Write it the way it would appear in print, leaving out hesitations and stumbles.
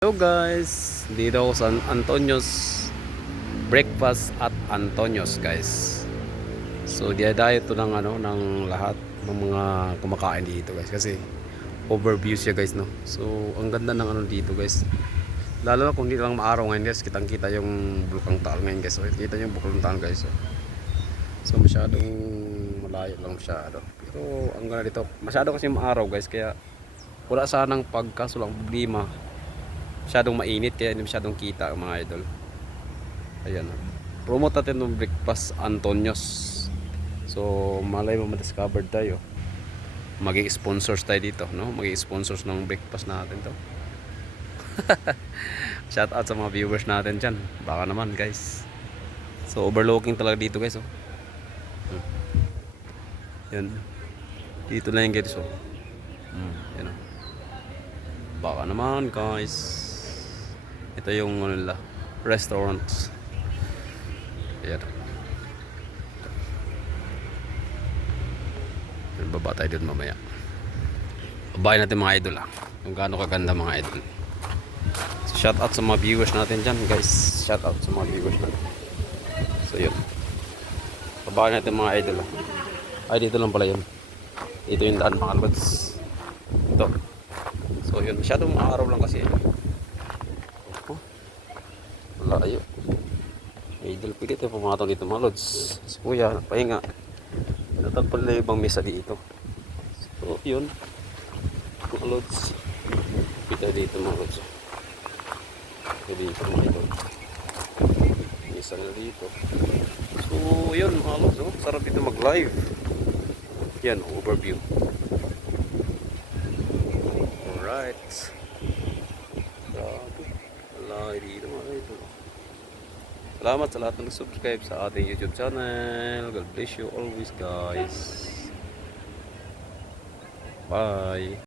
Hello guys, dito ako sa Antonio's Breakfast at Antonio's guys. So diadayo to ng ng lahat ng mga kumakain dito guys kasi overview siya guys no. So ang ganda ng dito guys. Lalo na kung hindi lang maaraw ngayon guys, kitang-kita yung Bulkang Taal ngayon guys. So kita niyo yung Bulkang Taal guys. So masyadong malayo lang siya Pero ang ganda dito, masyado kasi maaraw guys kaya wala sanang pagkasulang problema. Masyadong mainit kaya hindi masyadong kita mga idol. Ayan. Promote natin ng Breakfast Antonio's. So malay mo ma-discovered tayo. Maging sponsors tayo dito, no? Maging sponsors ng breakfast natin to. Shout out sa mga viewers natin diyan. Baka naman, guys. So overlooking talaga dito, guys, oh. Yan. Dito na yung guys, oh. Yan, oh. Baka naman, guys. Ito yung restaurants. Ayan. Baba tayo dun mamaya. Babayin natin mga idol yung gaano kaganda mga idol. So, shout out sa mga viewers natin dyan guys. Shout out sa mga viewers natin. So yun. Babayin natin mga idol Ay dito lang pala yun. Dito yung daan mga lods. Ito. So yun. Masyadong araw lang kasi layo. Idol pilit yung pumatong dito mga lods. Si kuya pahinga. Natagpal na yung ibang mesa dito. So yun mga lods. Pita dito mga lods. Dito mga idol. Mesa na dito. So yun mga lods. Sarap dito mag live. Yan overview. Alright. Grabe. Wala dito mga idol. Salamat sa lahat ng subscribe sa ating YouTube channel. God bless you always guys. Bye.